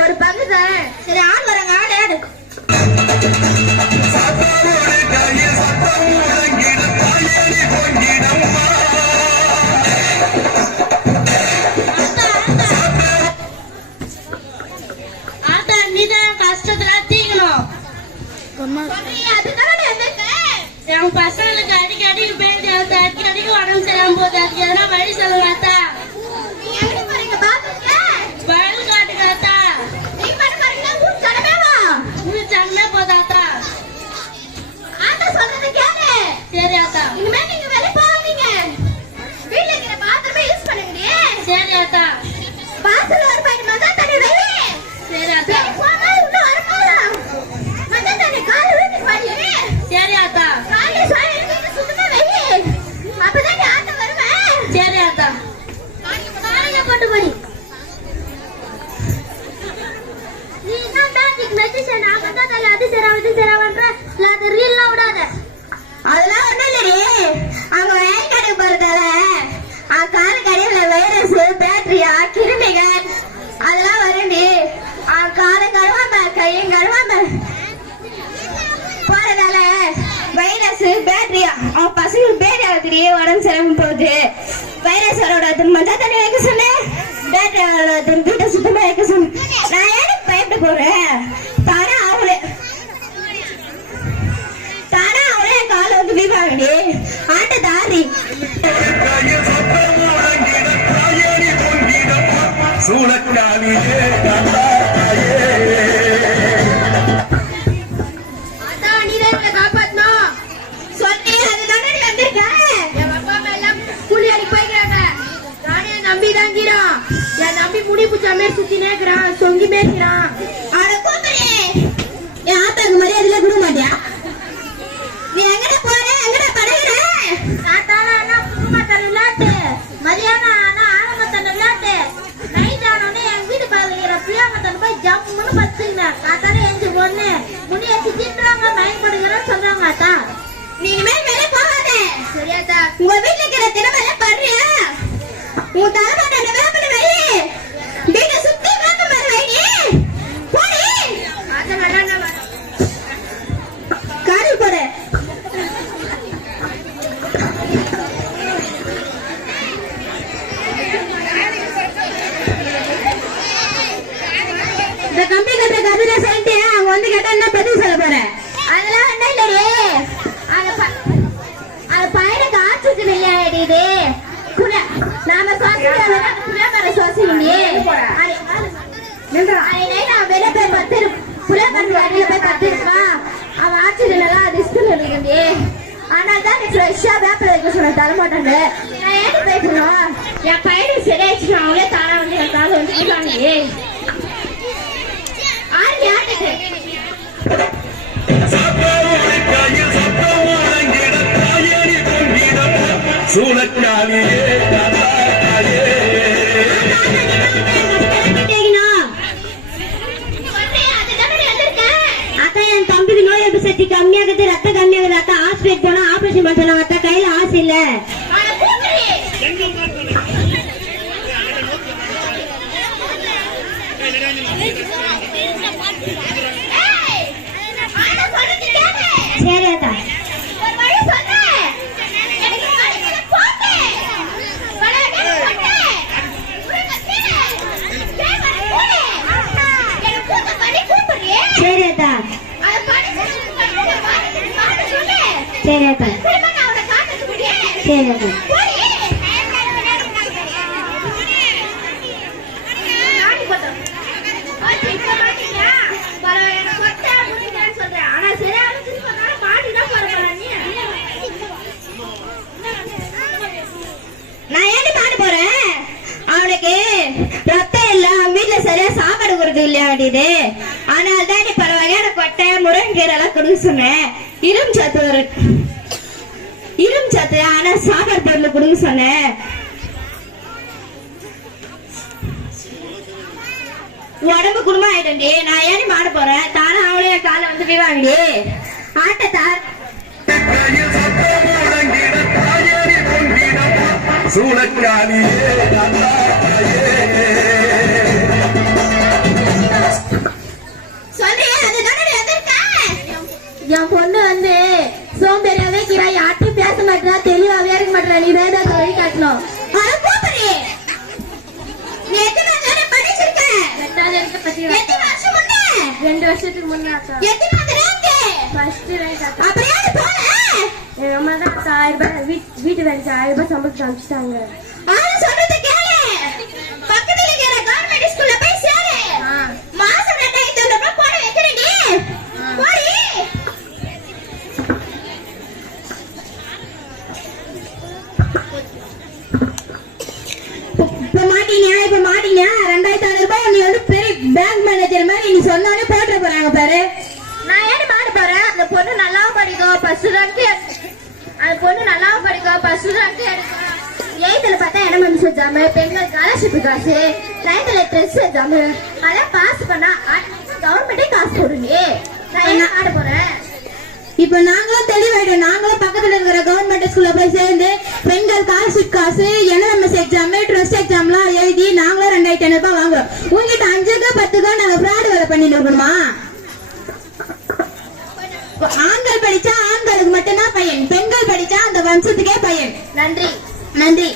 ஒரு பங்கு தான். சரி ஆள் வராங்க, ஆள் ஆடு. என் பசங்களுக்கு அடிக்கடி பேசி அடிக்கடிக்கு உடம்பு சரியாம போகுது. அதுக்கு எதனா வழி சொல்லுங்க அத்தா. வயல் காட்டுங்க அத்தா. சண்டை போதாத்தா. சரி அத்தா. சரி அத்தா. சரி அத்தா. சரி அத்தா. சரி அத்தா. அதெல்லாம் ஒண்ணும் இல்லடி. அவங்க வயல் கடை போறதால கால் கடையில வைரஸ், பேட்டரியா, கிருமிகள் அதெல்லாம் வருண்டி. காலை கழுவாம கையும் கழுவாம போறதால வைரஸ், பேட்டரியா அவன் பசங்களுக்கு பேட்டரி உடம்பு சரியாம போகுது. வைரஸ் வரோட மஞ்சா தண்ணி வைக்க சொன்னேன், பேட்டரி வரோட வீட்டை சுத்தமா வைக்க சொன்னேன். நான் ஏன் பயப்பட போறேன்? தானே அவளே காலை வந்து வீவாங்கடி ஆட்ட தாரி. நம்பி முடி பூச்சா மாரி சுத்தி நேக்குறான், சொங்கி மேய்க்கிறான். என் ஆத்தாக்கு மரியாதையில கொடுக்க மாட்டியா? நீ எங்கட போற, எங்கட படகுற? விளையாட்டு மதியானம் ஆனா ஆரம்பத்தன விளையாட்டு. நைட் ஆனோடனே எங்க வீட்டு பக்கத்துல பிள்ளையாங்கத்தன போய் ஜம்முன்னு பச்சுங்க. காத்தால எஞ்சி பொண்ணு முடி வச்சு திட்டுறாங்க, மயப்படுகிறேன்னு சொல்றாங்க. அத்தா நீ இனிமேல் மேலே போகாத. சரியாத்தா. உங்க வீட்டுல இருக்கிற தினமேல படுறியா? உன் தலைமாட்ட வேப்பன வை, வீட்டை சுத்தி வேப்பன வை. போடி காரி போடு. இந்த கம்பி கட்டுற கதையில சொல்லிட்டு அவங்க வந்து கேட்டா என்ன பதில் சொல்ல போறேன்? அதெல்லாம் என்ன இல்லடி. அந்த பையனுக்கு ஆச்சுக்கு இல்லையாடி. இது நாம புளியமர சுவாசிங்க. நான் வெளியே போய் பத்து புளியமர அடியில போய் பத்துருப்பான். அவன் ஆச்சுக்கலாம் அது ஸ்கூல் இருக்குது. ஆனால் தான் நீ ஃப்ரெஷ்ஷா வேப்ப வைக்க சொன்ன தரமாட்டாங்க. நான் ஏன் பேசணும்? என் பையனுக்கு சரியாச்சு. அவங்களே தாரா வந்து என் காலை வந்து சொல்லுவாங்க. ஆறு ஆட்டுக்கு தம்பிக்கு நோய் எதிர்ப்பு சக்தி கம்மியாகுது, ரத்த கம்மியாகுது. அத்தா ஹாஸ்பிட்டல் போனா ஆபரேஷன் பண்ண சொன்னாங்க. அத்தா கையில ஆசை இல்ல. சரி அத்தா. சரி அத்தா. சரி அத்தா. சரி அத்தா. நான் ஏன் மாடு போறேன்? அவனுக்கு ரத்தம் இல்ல, அவன் வீட்டுல சரியா சாப்பாடு கொடுக்க இல்லையாடிது. ஆனால் தான் நீ பல வகையான கொட்டை, முருங்கீரை எல்லாம் கொடுக்க சொன்னேன். இரும்பு சத்து ஆனா சாப்பாடு பொருள் கொடுக்க சொன்னேன். உடம்பு குடும்பம் ஆயிட்டேன்டி நான் ஏறி மாட போறேன் தானே அவளே என் காலை வந்து விவாங்கடி ஆட்டத்தார் சொல்றியா அதுதானே எதிர்க்க என் பொண்ணு வந்து சோம்பேறியாவே இருக்கிறா, யார்ட்டையும் பேச மாட்டா, தெளிவாவே இருக்க மாட்டா. நீ தான் வழி காட்டணும். நீ எத்தனை நேரம் படிச்சிருக்க? 8வது வரைக்கும் பத்தி எத்தனை வருஷம் முன்ன? 2 வருஷத்துக்கு முன்னே அக்கா. எத்தனாவது ரேங்க்? ஃபர்ஸ்ட் ரேங்க் அக்கா. அப்படியே போல எங்க அம்மா தான் அக்கா 1000 ரூபாய் வீட்டு வேலைக்கு 1000 ரூபாய் சம்பளத்துக்கு அனுப்பிச்சிட்டாங்க. ஆனா சொல்றத கேளு. பக்கத்துல இருக்கிற கவர்மெண்ட் ஸ்கூல்ல போய் சேரு. மாசம் 2500 ரூபாய் போட வைக்கிறேன்டி. போடி. இப்ப மாட்டீங்க 2500 ரூபாய் நீ வந்து பெரிய பேங்க் மேனேஜர் மாதிரி நீ சொன்னாலே போட்டுற போறாங்க பாரு. நான் ஏன் மாட போறேன்? அந்த பொண்ணு நல்லா படிக்கும், ஃபர்ஸ்ட் ரேங்க். அந்த பொண்ணு நல்லா படிக்கும், ஃபர்ஸ்ட் ரேங்க் எடுக்கும். 8th பார்த்தா என்எம்எம்ஸ் எக்ஸாம், பெண்கள் ஸ்காலர்ஷிப் காசு, 9th ட்ரெஸ் எக்ஸாம், அதெல்லாம் பாஸ் பண்ணா கவர்மெண்டே காசு போடுங்க. நான் என்ன ஆட போறேன்? இப்ப நாங்களும் தெளிவாயிடும். நாங்களும் பக்கத்துல இருக்கிற கவர்மெண்ட் ஸ்கூல்ல போய் சேர்ந்து பெண்கள் ஸ்காலர்ஷிப் காசு, என்எம்எஸ் எக்ஸாம், ட்ரெஸ் எக்ஸாம்லாம் எழுதி நாங்களும் 2500 ரூபாய் வாங்குறோம். உங்ககிட்ட 5க்கு 10க்கு நாங்க ஃப்ராட் வேலை பண்ணிட்டு இருக்கணுமா? ஆண்கள் படிச்சா ஆண்களுக்கு மட்டும்தான் பையன், பெண்கள் படிச்சா அந்த வம்சத்துக்கே பையன். நன்றி. நன்றி.